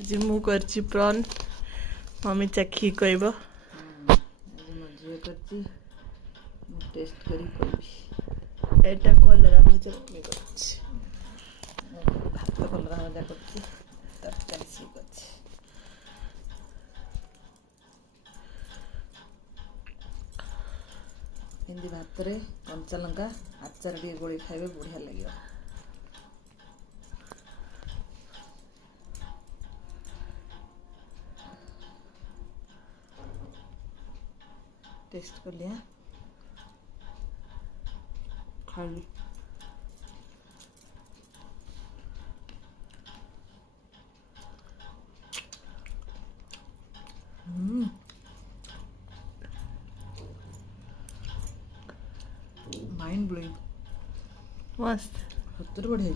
आज मु करची प्रॉन मम्मी चखी कहब मो झील कर टेस्ट करी कहबी एटा कलरा भजा मम्मी करची भात कलरा भजा कर तरकारी सी कर हिंदी भात रे कंचा लंका आचार टे गोली खाइबे बढ़िया लगे टेस्ट कर लिया खाली माइंड ब्लोइंग मस्त सतर बढ़िया